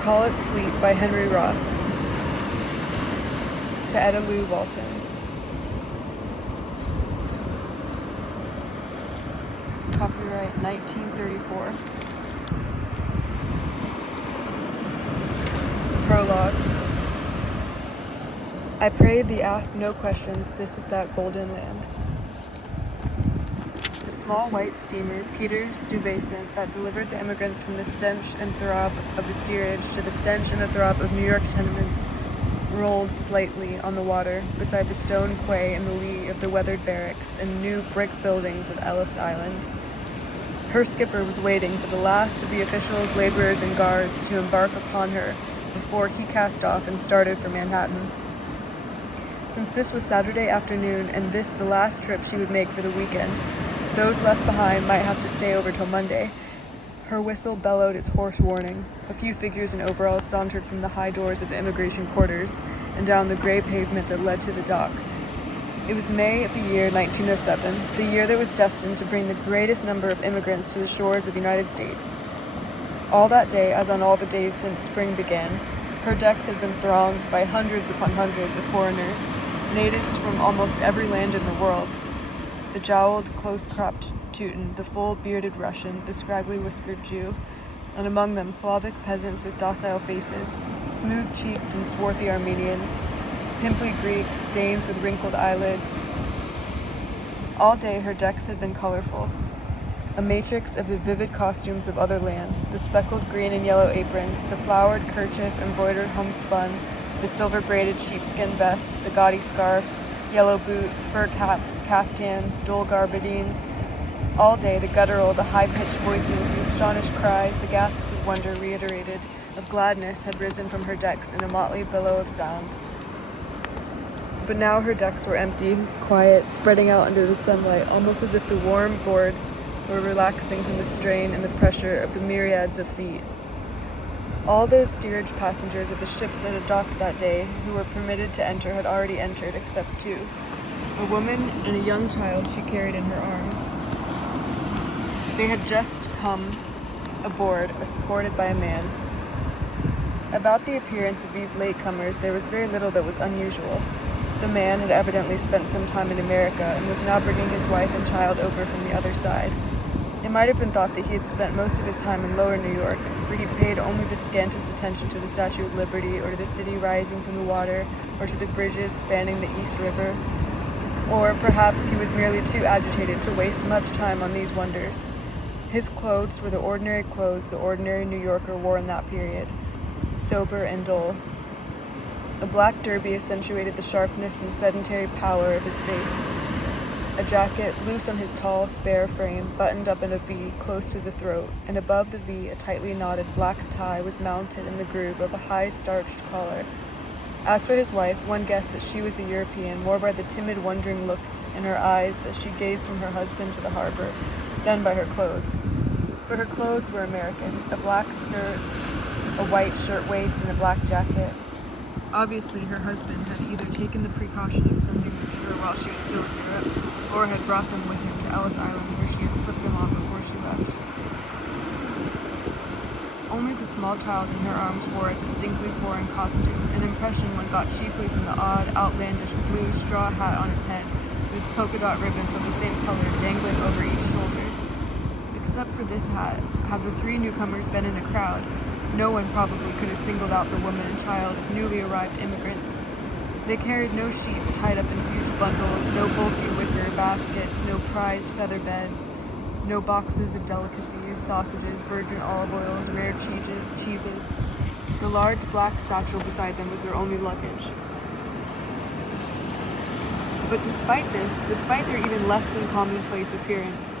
Call It Sleep by Henry Roth. To Etta Lou Walton. Copyright 1934. Prologue. I pray thee ask no questions, this is that golden land. The small white steamer, Peter Stuyvesant, that delivered the immigrants from the stench and throb of the steerage to the stench and the throb of New York tenements, rolled slightly on the water beside the stone quay in the lee of the weathered barracks and new brick buildings of Ellis Island. Her skipper was waiting for the last of the officials, laborers, and guards to embark upon her before he cast off and started for Manhattan. Since this was Saturday afternoon and this the last trip she would make for the weekend, those left behind might have to stay over till Monday. Her whistle bellowed its hoarse warning. A few figures in overalls sauntered from the high doors of the immigration quarters and down the gray pavement that led to the dock. It was May of the year 1907, the year that was destined to bring the greatest number of immigrants to the shores of the United States. All that day, as on all the days since spring began, her decks had been thronged by hundreds upon hundreds of foreigners, natives from almost every land in the world. The jowled, close-cropped Teuton, the full-bearded Russian, the scraggly-whiskered Jew, and among them Slavic peasants with docile faces, smooth-cheeked and swarthy Armenians, pimply Greeks, Danes with wrinkled eyelids. All day her decks had been colorful, a matrix of the vivid costumes of other lands, the speckled green and yellow aprons, the flowered kerchief embroidered homespun, the silver-braided sheepskin vest, the gaudy scarves, yellow boots, fur caps, caftans, dull garbadines. All day the guttural, the high-pitched voices, the astonished cries, the gasps of wonder reiterated, of gladness had risen from her decks in a motley billow of sound. But now her decks were empty, quiet, spreading out under the sunlight, almost as if the warm boards were relaxing from the strain and the pressure of the myriads of feet. All those steerage passengers of the ships that had docked that day who were permitted to enter had already entered, except two, a woman and a young child she carried in her arms. They had just come aboard, escorted by a man. About the appearance of these latecomers there was very little that was unusual. The man had evidently spent some time in America and was now bringing his wife and child over from the other side. It might have been thought that he had spent most of his time in lower New York, for he paid only the scantest attention to the Statue of Liberty or to the city rising from the water or to the bridges spanning the East River. Or perhaps he was merely too agitated to waste much time on these wonders. His clothes were the ordinary clothes the ordinary New Yorker wore in that period, sober and dull. A black derby accentuated the sharpness and sedentary pallor of his face. A jacket, loose on his tall, spare frame, buttoned up in a V close to the throat, and above the V a tightly knotted black tie was mounted in the groove of a high starched collar. As for his wife, one guessed that she was a European, more by the timid, wondering look in her eyes as she gazed from her husband to the harbor, than by her clothes. For her clothes were American, a black skirt, a white shirtwaist, and a black jacket. Obviously, her husband had either taken the precaution of sending them to her while she was still in Europe, or had brought them with him to Ellis Island, where she had slipped them on before she left. Only the small child in her arms wore a distinctly foreign costume, an impression one got chiefly from the odd, outlandish blue straw hat on his head, with polka dot ribbons of the same color dangling over each shoulder. Except for this hat, had the three newcomers been in a crowd, no one probably could have singled out the woman and child as newly arrived immigrants. They carried no sheets tied up in huge bundles, no bulky wicker baskets, no prized feather beds, no boxes of delicacies, sausages, virgin olive oils, rare cheeses. The large black satchel beside them was their only luggage. But despite this, despite their even less than commonplace appearance,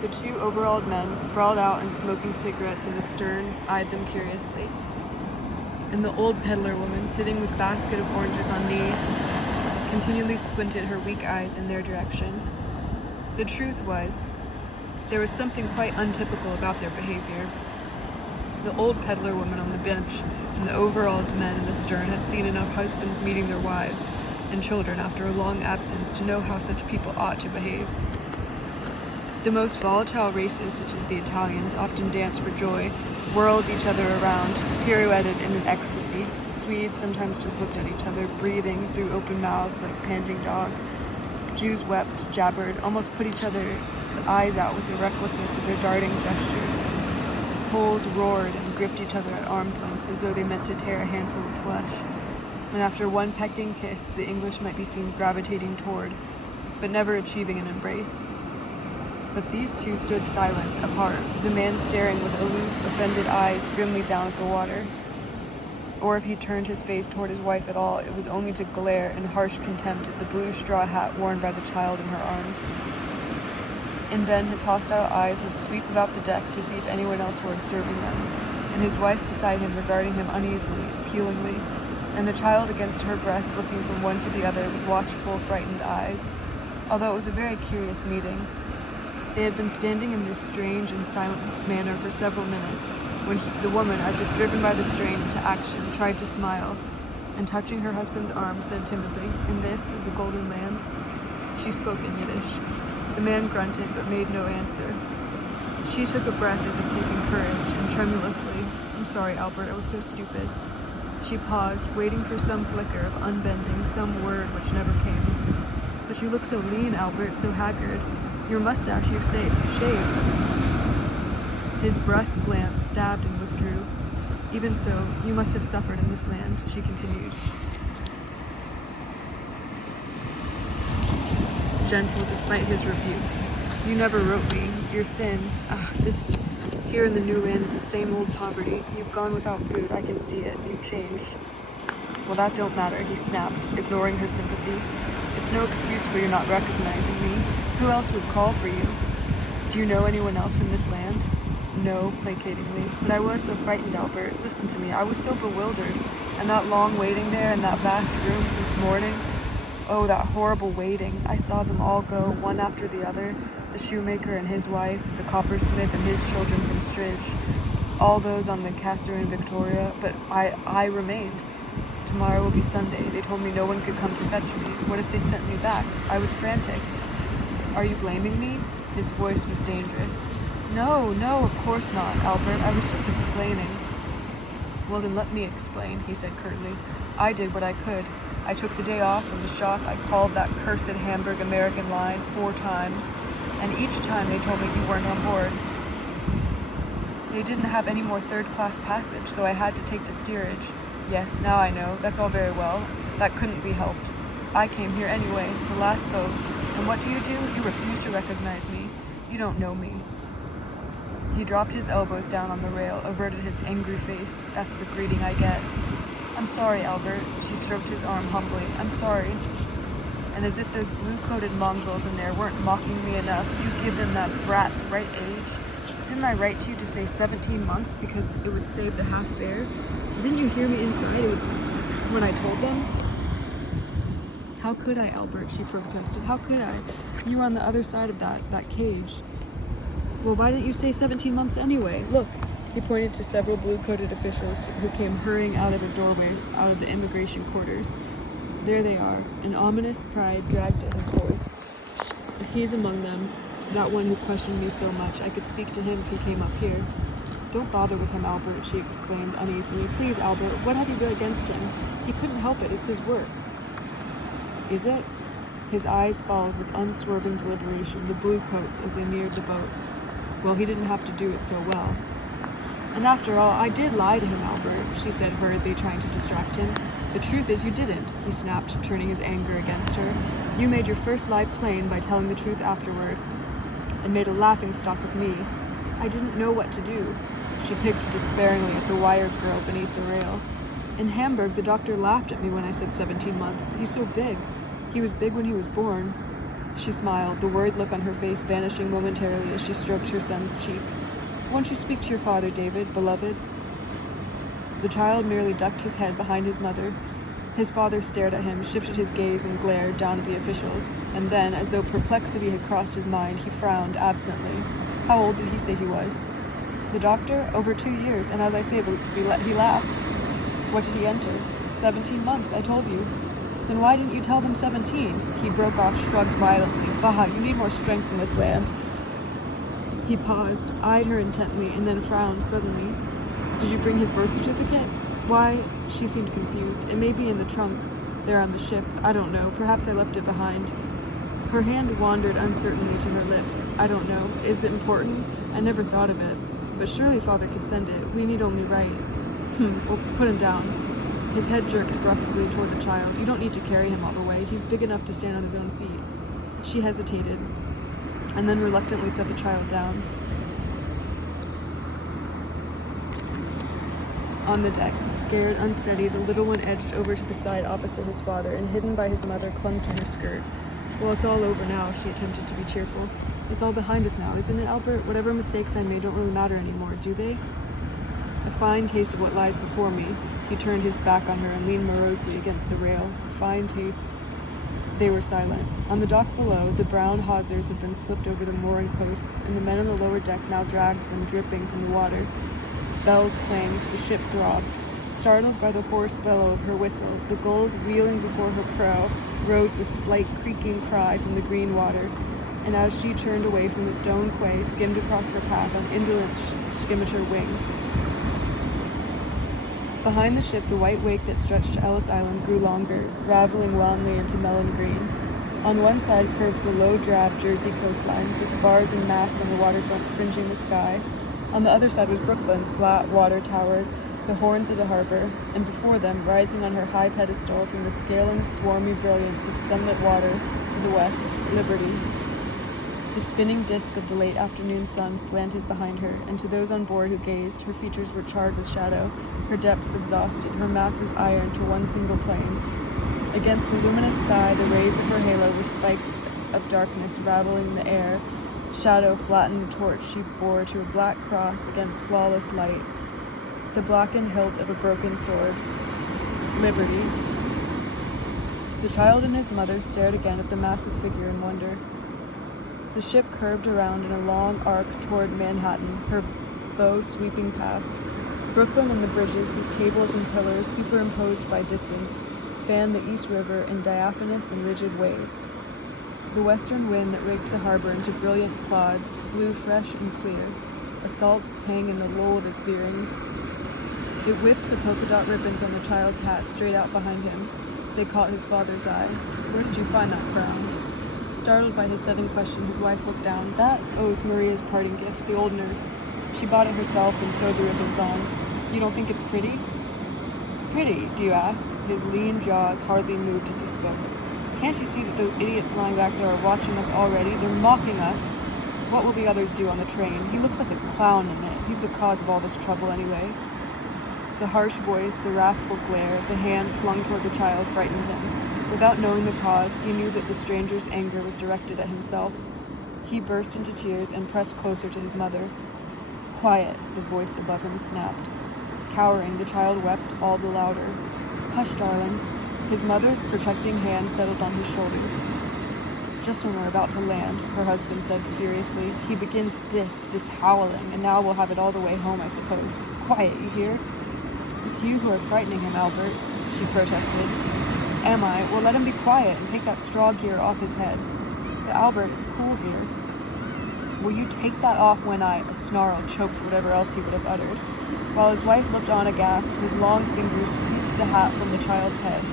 the two overalled men, sprawled out and smoking cigarettes in the stern, eyed them curiously. And the old peddler woman, sitting with basket of oranges on knee, continually squinted her weak eyes in their direction. The truth was, there was something quite untypical about their behavior. The old peddler woman on the bench and the overalled men in the stern had seen enough husbands meeting their wives and children after a long absence to know how such people ought to behave. The most volatile races, such as the Italians, often dance for joy, whirled each other around, pirouetted in an ecstasy. Swedes sometimes just looked at each other, breathing through open mouths like panting dogs. Jews wept, jabbered, almost put each other's eyes out with the recklessness of their darting gestures. Poles roared and gripped each other at arm's length as though they meant to tear a handful of flesh. And after one pecking kiss, the English might be seen gravitating toward, but never achieving an embrace. But these two stood silent, apart, the man staring with aloof, offended eyes grimly down at the water. Or if he turned his face toward his wife at all, it was only to glare in harsh contempt at the blue straw hat worn by the child in her arms. And then his hostile eyes would sweep about the deck to see if anyone else were observing them, and his wife beside him regarding him uneasily, appealingly, and the child against her breast looking from one to the other with watchful, frightened eyes. Although it was a very curious meeting. They had been standing in this strange and silent manner for several minutes, when the woman, as if driven by the strain into action, tried to smile, and touching her husband's arm, said timidly, "And this is the Golden Land?" She spoke in Yiddish. The man grunted, but made no answer. She took a breath as if taking courage, and tremulously, "I'm sorry, Albert, I was so stupid." She paused, waiting for some flicker of unbending, some word which never came. "But you look so lean, Albert, so haggard. Your mustache you've shaved." His brusque glance stabbed and withdrew. "Even so, you must have suffered in this land," she continued. Gentle despite his rebuke. "You never wrote me. You're thin. This here in the new land is the same old poverty. You've gone without food. I can see it. You've changed." "Well, that don't matter," he snapped, ignoring her sympathy. "It's no excuse for your not recognizing me. Who else would call for you? Do you know anyone else in this land?" "No," placatingly. "But I was so frightened, Albert. Listen to me. I was so bewildered. And that long waiting there in that vast room since morning. Oh, that horrible waiting. I saw them all go, one after the other. The shoemaker and his wife, the coppersmith and his children from Stridge. All those on the Kasser in Victoria. But I remained. Tomorrow will be Sunday. They told me no one could come to fetch me. What if they sent me back? I was frantic." "Are you blaming me?" His voice was dangerous. No, of course not, Albert. I was just explaining." "Well, then let me explain," he said curtly. "I did what I could. I took the day off from the shop. I called that cursed Hamburg American line 4 times, and each time they told me you weren't on board. They didn't have any more third-class passage, so I had to take the steerage. Yes, now I know. That's all very well. That couldn't be helped. I came here anyway, the last boat. And what do? You refuse to recognize me. You don't know me." He dropped his elbows down on the rail, averted his angry face. "That's the greeting I get." "I'm sorry, Albert." She stroked his arm humbly. "I'm sorry." And as if those blue-coated mongrels in there weren't mocking me enough, you give them that brat's right age. Didn't I write to you to say 17 months because it would save the half fare? Didn't you hear me inside? It was when I told them. "How could I, Albert?" she protested. "How could I? You were on the other side of that cage." "Well, why didn't you say 17 months anyway? Look." He pointed to several blue-coated officials who came hurrying out of a doorway out of the immigration quarters. "There they are." An ominous pride dragged at his voice. "He's among them, that one who questioned me so much. I could speak to him if he came up here." "Don't bother with him, Albert," she exclaimed uneasily. "Please, Albert, what have you against him? He couldn't help it. It's his work." "Is it?" His eyes followed with unswerving deliberation the blue coats as they neared the boat. "Well, he didn't have to do it so well." "And after all, I did lie to him, Albert," she said hurriedly, trying to distract him. "The truth is you didn't," he snapped, turning his anger against her. "You made your first lie plain by telling the truth afterward, and made a laughingstock of me. I didn't know what to do." She picked despairingly at the wired girl beneath the rail. "In Hamburg, the doctor laughed at me when I said 17 months. He's so big. He was big when he was born." She smiled, the worried look on her face vanishing momentarily as she stroked her son's cheek. "Won't you speak to your father, David, beloved?" The child merely ducked his head behind his mother. His father stared at him, shifted his gaze and glared down at the officials, and then, as though perplexity had crossed his mind, he frowned absently. "How old did he say he was?" "The doctor? Over 2 years, and as I say, he laughed." "What did he enter?" 17 months, I told you." "Then why didn't you tell them 17? He broke off, shrugged violently. "Bah, you need more strength in this land." He paused, eyed her intently, and then frowned suddenly. Did you bring his birth certificate? Why? She seemed confused. It may be in the trunk, there on the ship. I don't know. Perhaps I left it behind. Her hand wandered uncertainly to her lips. I don't know. Is it important? I never thought of it. But surely Father could send it. We need only write. Well, put him down. His head jerked brusquely toward the child. You don't need to carry him all the way. He's big enough to stand on his own feet. She hesitated, and then reluctantly set the child down. On the deck, scared, unsteady, the little one edged over to the side opposite his father, and hidden by his mother, clung to her skirt. Well, it's all over now, she attempted to be cheerful. It's all behind us now, isn't it, Albert? Whatever mistakes I made don't really matter anymore, do they? A fine taste of what lies before me. He turned his back on her and leaned morosely against the rail. A fine taste. They were silent. On the dock below, the brown hawsers had been slipped over the mooring posts, and the men on the lower deck now dragged them dripping from the water. Bells clanged, the ship throbbed. Startled by the hoarse bellow of her whistle, the gulls wheeling before her prow rose with slight creaking cry from the green water, and as she turned away from the stone quay, skimmed across her path on indolent skirmisher wing. Behind the ship, the white wake that stretched to Ellis Island grew longer, raveling wanly into melon green. On one side curved the low drab Jersey coastline, the spars and masts on the waterfront fringing the sky. On the other side was Brooklyn, flat, water-towered, the horns of the harbor, and before them, rising on her high pedestal from the scaling, swarmy brilliance of sunlit water to the west, Liberty. The spinning disk of the late afternoon sun slanted behind her, and to those on board who gazed, her features were charred with shadow, her depths exhausted, her masses ironed to one single plane. Against the luminous sky, the rays of her halo were spikes of darkness rattling the air. Shadow flattened the torch she bore to a black cross against flawless light, the blackened hilt of a broken sword. Liberty. The child and his mother stared again at the massive figure in wonder. The ship curved around in a long arc toward Manhattan, her bow sweeping past. Brooklyn and the bridges, whose cables and pillars, superimposed by distance, spanned the East River in diaphanous and rigid waves. The western wind that rigged the harbor into brilliant clouds blew fresh and clear, a salt tang in the lull of its bearings. It whipped the polka dot ribbons on the child's hat straight out behind him. They caught his father's eye. Where did you find that crown? Startled by his sudden question, his wife looked down. That owes Maria's parting gift, the old nurse. She bought it herself and sewed the ribbons on. You don't think it's pretty? Pretty, do you ask? His lean jaws hardly moved as he spoke. Can't you see that those idiots lying back there are watching us already? They're mocking us. What will the others do on the train? He looks like a clown in it. He's the cause of all this trouble anyway. The harsh voice, the wrathful glare, the hand flung toward the child frightened him. Without knowing the cause, he knew that the stranger's anger was directed at himself. He burst into tears and pressed closer to his mother. Quiet, the voice above him snapped. Cowering, the child wept all the louder. Hush, darling. His mother's protecting hand settled on his shoulders. Just when we're about to land, her husband said furiously, he begins this howling, and now we'll have it all the way home, I suppose. Quiet, you hear? It's you who are frightening him, Albert, she protested. Am I? Well, let him be quiet and take that straw gear off his head. But Albert, it's cool here. Will you take that off when a snarl choked whatever else he would have uttered. While his wife looked on aghast, his long fingers scooped the hat from the child's head.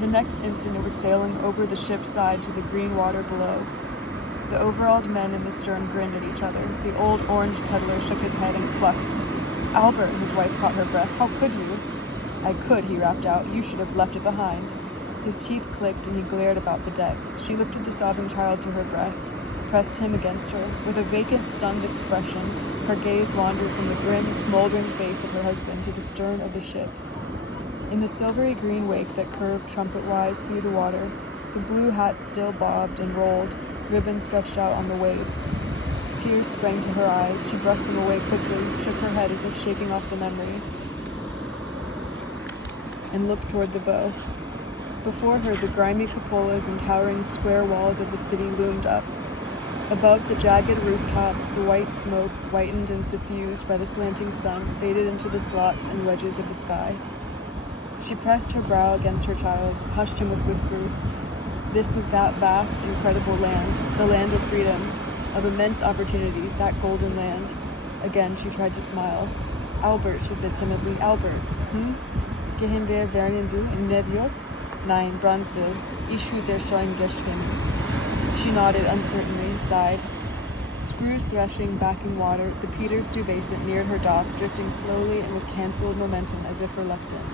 The next instant it was sailing over the ship's side to the green water below. The overalled men in the stern grinned at each other. The old orange peddler shook his head and clucked. Albert, his wife caught her breath. How could you? I could, he rapped out. You should have left it behind. His teeth clicked and he glared about the deck. She lifted the sobbing child to her breast, pressed him against her. With a vacant, stunned expression, her gaze wandered from the grim, smoldering face of her husband to the stern of the ship. In the silvery green wake that curved trumpet-wise through the water, the blue hat still bobbed and rolled, ribbons stretched out on the waves. Tears sprang to her eyes. She brushed them away quickly, shook her head as if shaking off the memory, and looked toward the bow. Before her, the grimy cupolas and towering square walls of the city loomed up. Above the jagged rooftops, the white smoke, whitened and suffused by the slanting sun, faded into the slots and wedges of the sky. She pressed her brow against her child's, hushed him with whispers. This was that vast, incredible land, the land of freedom, of immense opportunity, that golden land. Again, she tried to smile. Albert, she said timidly. Albert. Gehen wir werden du in New York? Nein, Bronzeville. Ich der schon geschwimmen. She nodded uncertainly, sighed. Screws threshing, backing water, the Peter Stuyvesant neared her dock, drifting slowly and with cancelled momentum as if reluctant.